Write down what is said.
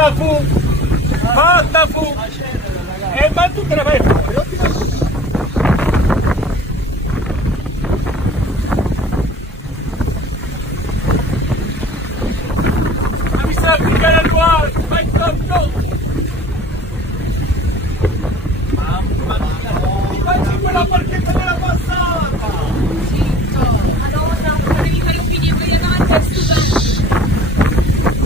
Fatta fu! Ma tu te ne vai fuori! Ma mi sa applicare al guardo! Vai no! Mamma mia! Mi facci quella parchetta della passata! Zitto! Madonna, non devi fare un video davanti a stupendo!